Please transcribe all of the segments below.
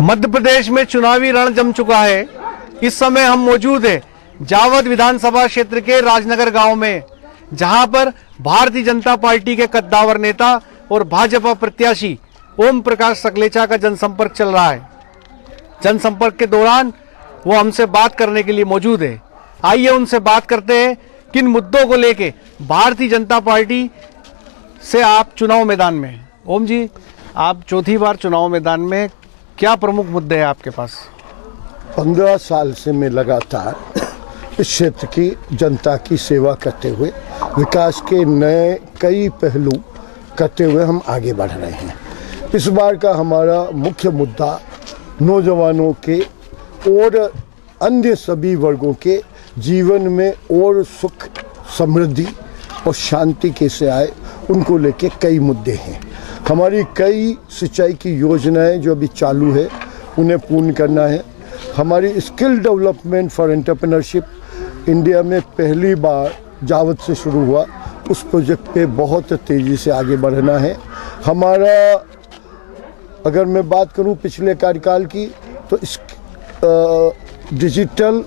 मध्य प्रदेश में चुनावी रण जम चुका है। इस समय हम मौजूद हैं जावद विधानसभा क्षेत्र के राजनगर गांव में, जहां पर भारतीय जनता पार्टी के कद्दावर नेता और भाजपा प्रत्याशी ओम प्रकाश सकलेचा का जनसंपर्क चल रहा है। जनसंपर्क के दौरान वो हमसे बात करने के लिए मौजूद है। आइए उनसे बात करते हैं किन मुद्दों को लेके भारतीय जनता पार्टी से आप चुनाव मैदान में हैं। ओम जी, आप चौथी बार चुनाव मैदान में, क्या प्रमुख मुद्दे हैं आपके पास? 15 साल से मैं लगातार इस क्षेत्र की जनता की सेवा करते हुए विकास के नए कई पहलू करते हुए हम आगे बढ़ रहे हैं। इस बार का हमारा मुख्य मुद्दा नौजवानों के और अन्य सभी वर्गों के जीवन में और सुख, समृद्धि और शांति कैसे आए, उनको लेके कई मुद्दे हैं। हमारी कई सिंचाई की योजनाएं जो अभी चालू है उन्हें पूर्ण करना है। हमारी skill development for entrepreneurship India में पहली बार जावद से शुरू हुआ, उस प्रोजेक्ट पे बहुत तेज़ी से आगे बढ़ना है। हमारा अगर मैं बात करूं पिछले कार्यकाल की, तो इस डिजिटल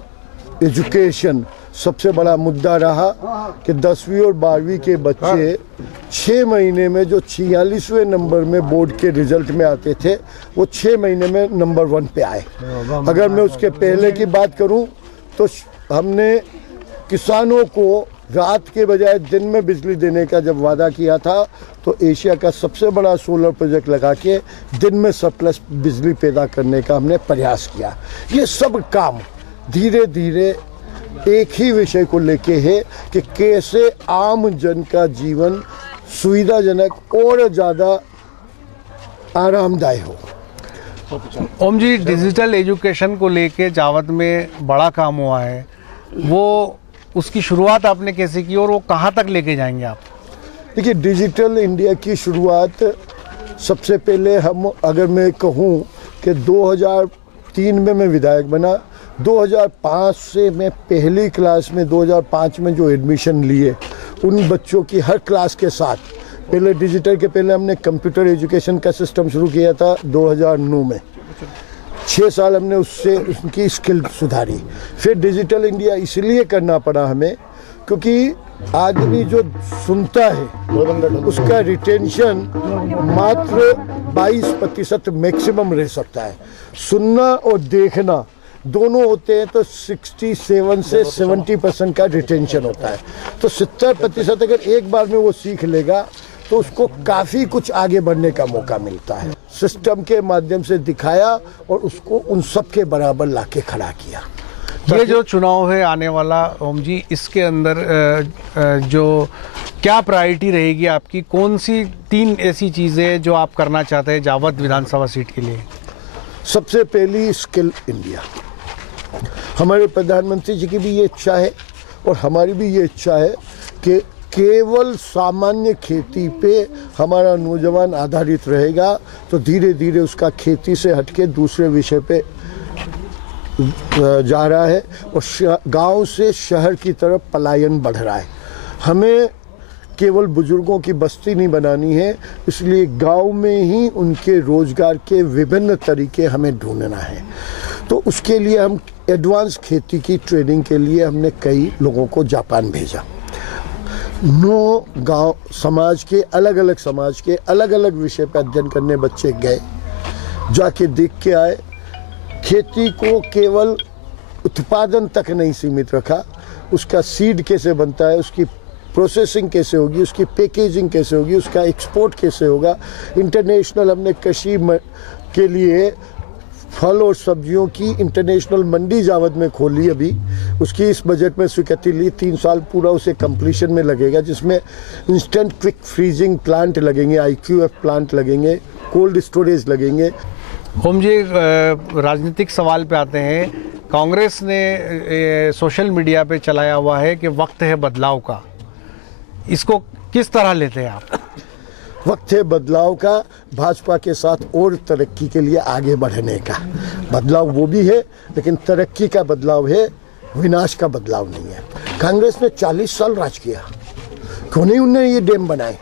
एजुकेशन सबसे बड़ा मुद्दा रहा कि 10वीं और 12वीं के बच्चे 6 महीने में जो 46वें नंबर में बोर्ड के रिजल्ट में आते थे, वो 6 महीने में नंबर 1 पे आए। अगर मैं उसके पहले की बात करूं तो हमने किसानों को रात के बजाय दिन में बिजली देने का जब वादा किया था, तो एशिया का सबसे बड़ा सोलर प्रोजेक्ट लगा के दिन में सरप्लस बिजली पैदा करने का हमने प्रयास किया। ये सब काम धीरे धीरे एक ही विषय को लेके है कि कैसे आम जन का जीवन सुविधाजनक और ज़्यादा आरामदायक हो। ओम जी, डिजिटल एजुकेशन को लेके जावद में बड़ा काम हुआ है, वो उसकी शुरुआत आपने कैसे की और वो कहाँ तक लेके जाएंगे आप? देखिए, डिजिटल इंडिया की शुरुआत सबसे पहले हम, अगर मैं कहूँ कि 2003 में मैं विधायक बना, 2005 से मैं पहली क्लास में 2005 में जो एडमिशन लिए उन बच्चों की हर क्लास के साथ, पहले डिजिटल के पहले हमने कंप्यूटर एजुकेशन का सिस्टम शुरू किया था 2009 में। 6 साल हमने उससे उनकी स्किल सुधारी। फिर डिजिटल इंडिया इसलिए करना पड़ा हमें क्योंकि आदमी जो सुनता है उसका रिटेंशन मात्र 22% मैक्सिमम रह सकता है। सुनना और देखना दोनों होते हैं तो 67 से 70% का रिटेंशन होता है। तो 70% अगर एक बार में वो सीख लेगा तो उसको काफ़ी कुछ आगे बढ़ने का मौका मिलता है। सिस्टम के माध्यम से दिखाया और उसको उन सब के बराबर लाके खड़ा किया। ये जो चुनाव है आने वाला, ओम जी, इसके अंदर जो क्या प्रायोरिटी रहेगी आपकी? कौन सी 3 ऐसी चीज़ें जो आप करना चाहते हैं जावद विधानसभा सीट के लिए? सबसे पहली स्किल इंडिया। हमारे प्रधानमंत्री जी की भी ये इच्छा है और हमारी भी ये इच्छा है कि केवल सामान्य खेती पे हमारा नौजवान आधारित रहेगा तो धीरे धीरे उसका खेती से हटके दूसरे विषय पे जा रहा है और गांव से शहर की तरफ पलायन बढ़ रहा है। हमें केवल बुजुर्गों की बस्ती नहीं बनानी है, इसलिए गांव में ही उनके रोजगार के विभिन्न तरीके हमें ढूंढना है। तो उसके लिए हम एडवांस खेती की ट्रेनिंग के लिए हमने कई लोगों को जापान भेजा। 9 गांव समाज के अलग अलग विषय पर अध्ययन करने बच्चे गए, जाके देख के आए। खेती को केवल उत्पादन तक नहीं सीमित रखा, उसका सीड कैसे बनता है, उसकी प्रोसेसिंग कैसे होगी, उसकी पैकेजिंग कैसे होगी, उसका एक्सपोर्ट कैसे होगा। इंटरनेशनल हमने कृषि के लिए फल और सब्जियों की इंटरनेशनल मंडी जावद में खोली। अभी उसकी इस बजट में स्वीकृति ली। 3 साल पूरा उसे कंप्लीशन में लगेगा, जिसमें इंस्टेंट क्विक फ्रीजिंग प्लांट लगेंगे, IQF प्लांट लगेंगे, कोल्ड स्टोरेज लगेंगे। ओम जी, राजनीतिक सवाल पे आते हैं। कांग्रेस ने सोशल मीडिया पे चलाया हुआ है कि वक्त है बदलाव का, इसको किस तरह लेते हैं आप? वक्त है बदलाव का, भाजपा के साथ और तरक्की के लिए आगे बढ़ने का। बदलाव वो भी है, लेकिन तरक्की का बदलाव है, विनाश का बदलाव नहीं है। कांग्रेस ने 40 साल राज किया, क्यों नहीं उन्होंने ये डैम बनाए?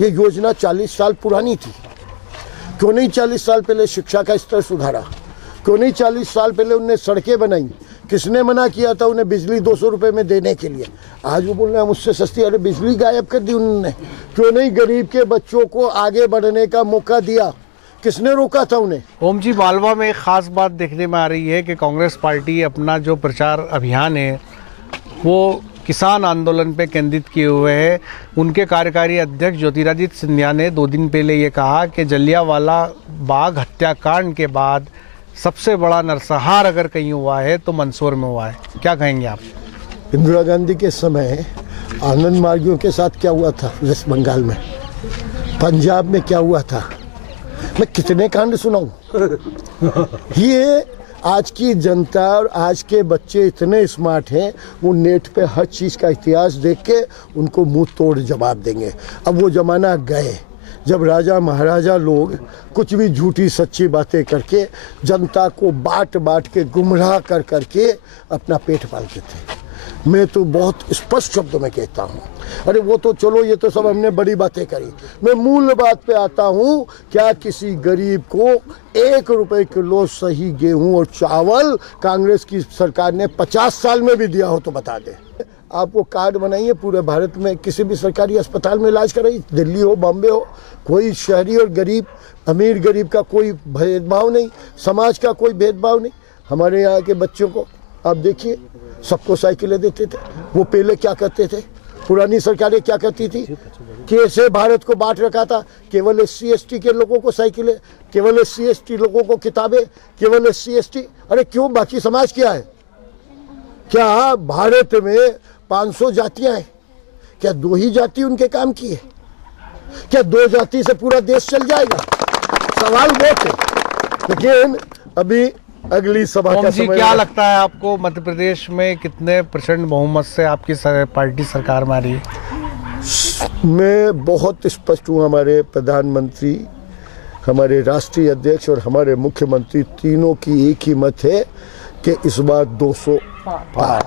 ये योजना 40 साल पुरानी थी, क्यों नहीं 40 साल पहले शिक्षा का स्तर सुधारा? क्यों नहीं 40 साल पहले उनने सड़कें बनाई? किसने मना किया था उन्हें बिजली 200 रुपए में देने के लिए? आज वो बोल रहे हैं मुझसे सस्ती। अरे बिजली गायब कर दी उन्होंने। क्यों नहीं गरीब के बच्चों को आगे बढ़ने का मौका दिया? किसने रोका था उन्हें? ओम जी, मालवा में एक खास बात देखने में आ रही है कि कांग्रेस पार्टी अपना जो प्रचार अभियान है वो किसान आंदोलन पे केंद्रित किए हुए है। उनके कार्यकारी अध्यक्ष ज्योतिरादित्य सिंधिया ने 2 दिन पहले ये कहा कि जलियांवाला बाग हत्याकांड के बाद सबसे बड़ा नरसंहार अगर कहीं हुआ है तो मंदसौर में हुआ है। क्या कहेंगे आप? इंदिरा गांधी के समय आनंद मार्गियों के साथ क्या हुआ था वेस्ट बंगाल में, पंजाब में क्या हुआ था? मैं कितने कांड सुनाऊं? ये आज की जनता और आज के बच्चे इतने स्मार्ट हैं, वो नेट पे हर चीज़ का इतिहास देख के उनको मुंह तोड़ जवाब देंगे। अब वो जमाना गए जब राजा महाराजा लोग कुछ भी झूठी सच्ची बातें करके जनता को बांट बांट के गुमराह कर करके अपना पेट पालते थे। मैं तो बहुत स्पष्ट शब्दों में कहता हूँ, अरे वो तो चलो ये तो सब हमने बड़ी बातें करी। मैं मूल बात पे आता हूँ, क्या किसी गरीब को 1 रुपए किलो सही गेहूं और चावल कांग्रेस की सरकार ने 50 साल में भी दिया हो तो बता दे। आप वो कार्ड बनाइए, पूरे भारत में किसी भी सरकारी अस्पताल में इलाज कराइए, दिल्ली हो बॉम्बे हो, कोई शहरी और गरीब अमीर गरीब का कोई भेदभाव नहीं, समाज का कोई भेदभाव नहीं। हमारे यहाँ के बच्चों को आप देखिए, सबको साइकिलें देते थे। वो पहले क्या करते थे, पुरानी सरकारें क्या करती थी, कैसे भारत को बांट रखा था। केवल SC ST के लोगों को साइकिलें, केवल SC ST लोगों को किताबें, केवल SC ST। अरे क्यों, बाकी समाज क्या है? क्या भारत में 500 जातियां हैं? क्या 2 ही जाति उनके काम की है? क्या 2 जाति से पूरा देश चल जाएगा? सवाल बहुत है। लेकिन अभी अगली सभा का समय। क्या लगता है आपको, मध्य प्रदेश में कितने प्रचंड बहुमत से आपकी पार्टी सरकार में आ रही है? मैं बहुत स्पष्ट हूँ। हमारे प्रधानमंत्री, हमारे राष्ट्रीय अध्यक्ष और हमारे मुख्यमंत्री तीनों की एक ही मत है कि इस बार 200 पार।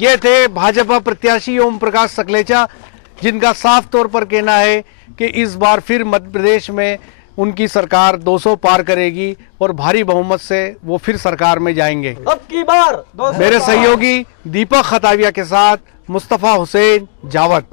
ये थे भाजपा प्रत्याशी ओम प्रकाश सकलेचा, जिनका साफ तौर पर कहना है कि इस बार फिर मध्य प्रदेश में उनकी सरकार 200 पार करेगी और भारी बहुमत से वो फिर सरकार में जाएंगे। अब की बार 200 मेरे सहयोगी दीपक खताविया के साथ मुस्तफा हुसैन, जावद।